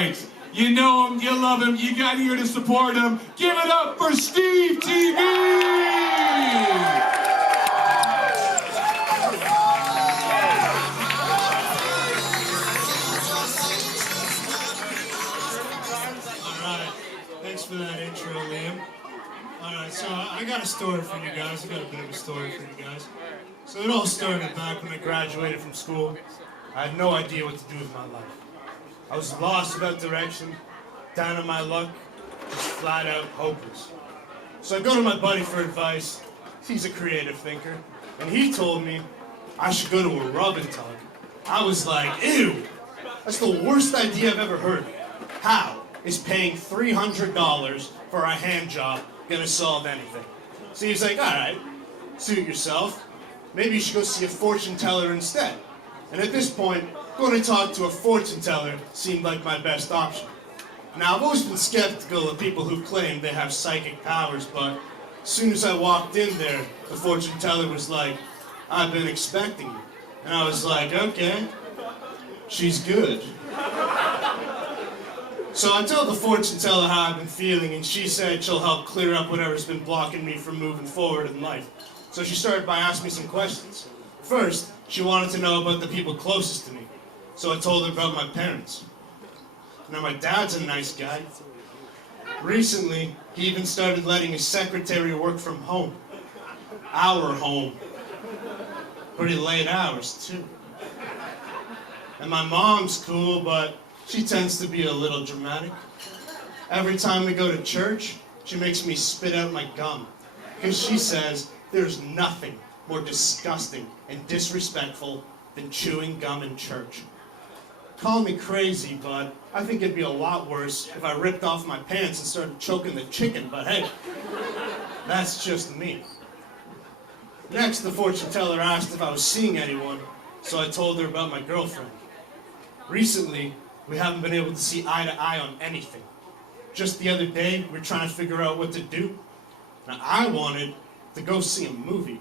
right. You know him, you love him, you got here to support him. Give it up for Steve TV! Alright, thanks for that intro, Liam. Alright, so I got a story for you guys. I got a bit of a story for you guys. So it all started back when I graduated from school. I had no idea what to do with my life. I was lost without direction, down on my luck, just flat out hopeless. So I go to my buddy for advice. He's a creative thinker. And he told me I should go to a rub and tug. I was like, ew, that's the worst idea I've ever heard. How is paying $300 for a hand job gonna solve anything? So he's like, all right, suit yourself. Maybe you should go see a fortune teller instead. And at this point, going to talk to a fortune teller seemed like my best option. Now, I've always been skeptical of people who claim they have psychic powers, but as soon as I walked in there, the fortune teller was like, I've been expecting you. And I was like, okay, she's good. So I told the fortune teller how I've been feeling, and she said she'll help clear up whatever's been blocking me from moving forward in life. So she started by asking me some questions. First, she wanted to know about the people closest to me. So I told her about my parents. Now, my dad's a nice guy. Recently, he even started letting his secretary work from home. Our home. Pretty late hours, too. And my mom's cool, but she tends to be a little dramatic. Every time we go to church, she makes me spit out my gum. Because she says there's nothing more disgusting and disrespectful than chewing gum in church. Call me crazy, but I think it'd be a lot worse if I ripped off my pants and started choking the chicken, but hey, that's just me. Next, the fortune teller asked if I was seeing anyone, so I told her about my girlfriend. Recently, we haven't been able to see eye to eye on anything. Just the other day, we were trying to figure out what to do. Now, I wanted to go see a movie.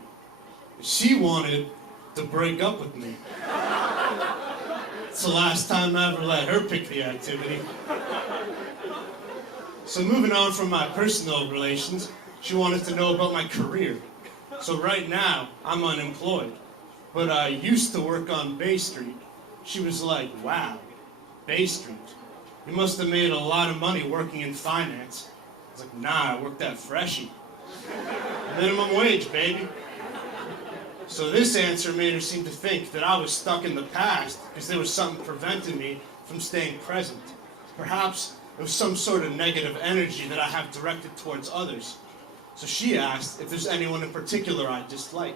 She wanted to break up with me. It's the last time I ever let her pick the activity. So moving on from my personal relations, she wanted to know about my career. So right now, I'm unemployed. But I used to work on Bay Street. She was like, wow, Bay Street. You must have made a lot of money working in finance. I was like, nah, I worked at Freshie. Minimum wage, baby. So this answer made her seem to think that I was stuck in the past because there was something preventing me from staying present. Perhaps it was some sort of negative energy that I have directed towards others. So she asked if there's anyone in particular I dislike.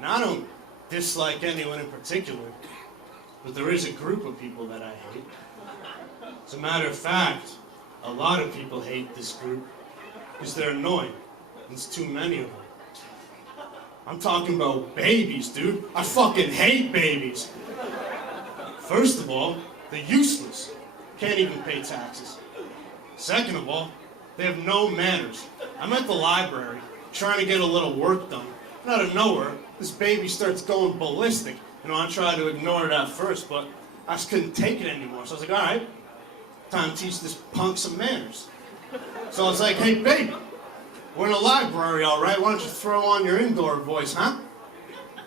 Now, I don't dislike anyone in particular, but there is a group of people that I hate. As a matter of fact, a lot of people hate this group because they're annoying. There's too many of them. I'm talking about babies, dude. I fucking hate babies. First of all, they're useless. Can't even pay taxes. Second of all, they have no manners. I'm at the library trying to get a little work done. And out of nowhere, this baby starts going ballistic. You know, I tried to ignore it at first, but I just couldn't take it anymore. So I was like, all right, time to teach this punk some manners. So I was like, hey, baby. We're in a library, all right? Why don't you throw on your indoor voice, huh?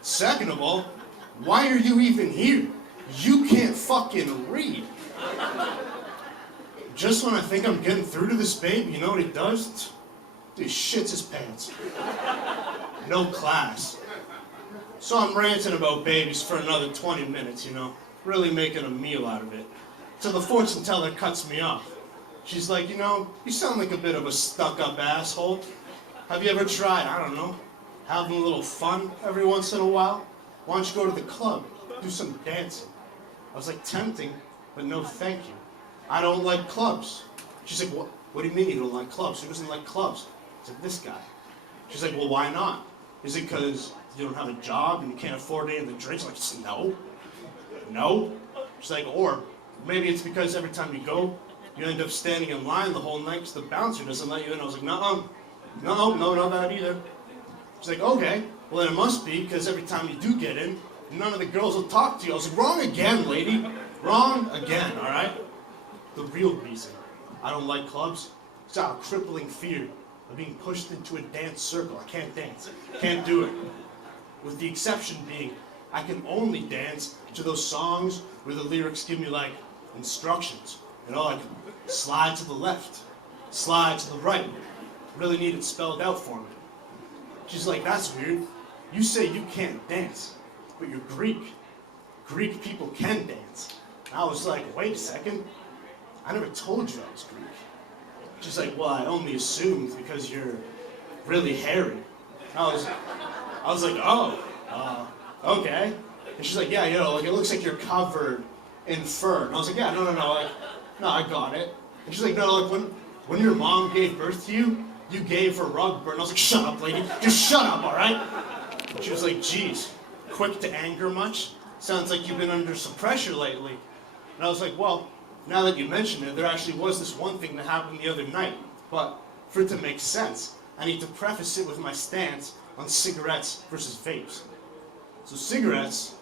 Second of all, why are you even here? You can't fucking read. Just when I think I'm getting through to this baby, you know what he does? He shits his pants. No class. So I'm ranting about babies for another 20 minutes, you know, really making a meal out of it. So the fortune teller cuts me off. She's like, you know, you sound like a bit of a stuck-up asshole. Have you ever tried, I don't know, having a little fun every once in a while? Why don't you go to the club, do some dancing? I was like, tempting, but no thank you. I don't like clubs. She's like, what do you mean you don't like clubs? Who doesn't like clubs? I said, this guy. She's like, well, why not? Is it because you don't have a job and you can't afford any of the drinks? I'm like, no. No. She's like, or maybe it's because every time you go, you end up standing in line the whole night because the bouncer doesn't let you in. I was like, no, not that either. She's like, okay, well then it must be because every time you do get in, none of the girls will talk to you. I was like, wrong again, lady. Wrong again, all right? the real reason I don't like clubs is I have a crippling fear of being pushed into a dance circle. I can't dance. Can't do it. With the exception being, I can only dance to those songs where the lyrics give me like instructions. You know, like slide to the left, slide to the right. Really need it spelled out for me. She's like, that's weird. You say you can't dance, but you're Greek. Greek people can dance. And I was like, wait a second. I never told you I was Greek. She's like, well, I only assumed because you're really hairy. And I was like, oh, okay. And she's like, yeah, you know, like it looks like you're covered in fur. And I was like, yeah, no, like, no, I got it. And she's like, no, like when your mom gave birth to you, you gave her rug burn. I was like, shut up, lady. Just shut up, all right? She was like, geez, quick to anger much? Sounds like you've been under some pressure lately. And I was like, well, now that you mention it, there actually was this one thing that happened the other night. But for it to make sense, I need to preface it with my stance on cigarettes versus vapes. So cigarettes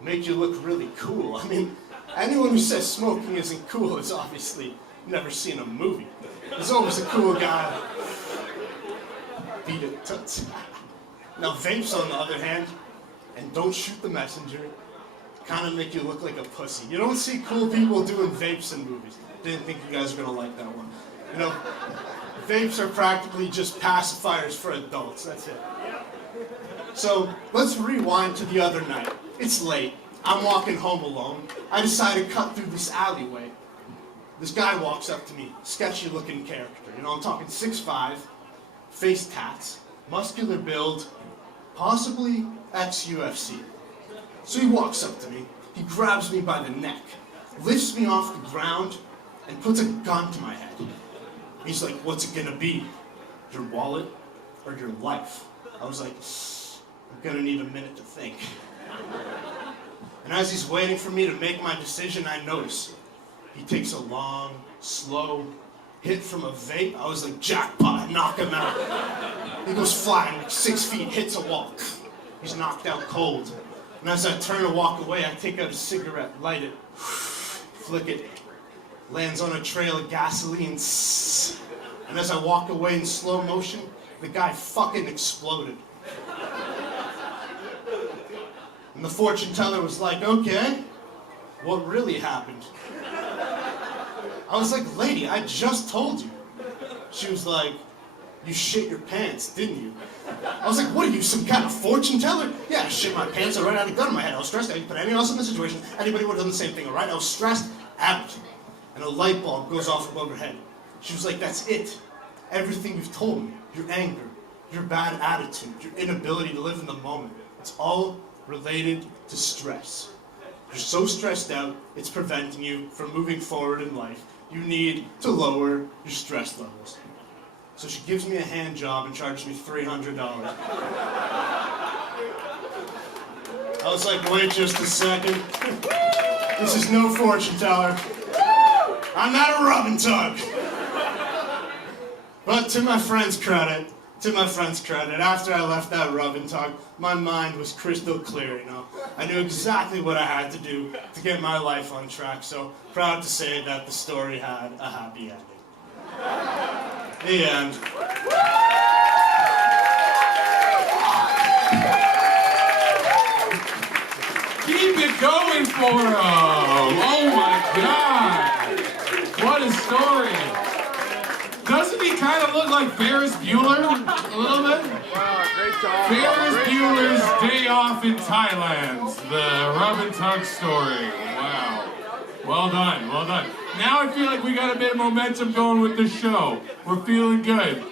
make you look really cool. I mean, anyone who says smoking isn't cool has obviously never seen a movie. There's always a cool guy. Beat it toots. Now vapes, on the other hand, and don't shoot the messenger, kind of make you look like a pussy. You don't see cool people doing vapes in movies. Didn't think you guys were gonna like that one. You know, vapes are practically just pacifiers for adults, that's it. So, let's rewind to the other night. It's late, I'm walking home alone. I decide to cut through this alleyway. This guy walks up to me, sketchy looking character. You know, I'm talking 6'5", face tats, muscular build, possibly ex-UFC. So he walks up to me, he grabs me by the neck, lifts me off the ground, and puts a gun to my head. He's like, what's it gonna be? Your wallet or your life? I was like, I'm gonna need a minute to think. And as he's waiting for me to make my decision, I notice he takes a long, slow hit from a vape. I was like, jackpot, knock him out. He goes flying like 6 feet, hits a wall. He's knocked out cold. And as I turn to walk away, I take out a cigarette, light it, flick it, lands on a trail of gasoline. And as I walk away in slow motion, the guy fucking exploded. And the fortune teller was like, okay, what really happened? I was like, lady, I just told you. She was like, you shit your pants, didn't you? I was like, what are you, some kind of fortune teller? Yeah, I shit my pants, I had a gun in my head, I was stressed out. You put anyone else in the situation, anybody would have done the same thing, all right? I was stressed out. And a light bulb goes off above her head. She was like, that's it. Everything you've told me, your anger, your bad attitude, your inability to live in the moment, it's all related to stress. You're so stressed out, it's preventing you from moving forward in life. You need to lower your stress levels. So she gives me a hand job and charges me $300. I was like, wait just a second. This is no fortune teller. I'm not a rub and tug. But to my friend's credit, after I left that rub and tug, my mind was crystal clear, you know. I knew exactly what I had to do to get my life on track, so proud to say that the story had a happy ending. The end. Keep it going for him! Oh my God! What a story! Doesn't he kind of look like Ferris Bueller a little bit? Wow, great job. Ferris Bueller's Day Off in Thailand, the rub and tug story. Wow. Well done, well done. Now I feel like we got a bit of momentum going with the show. We're feeling good.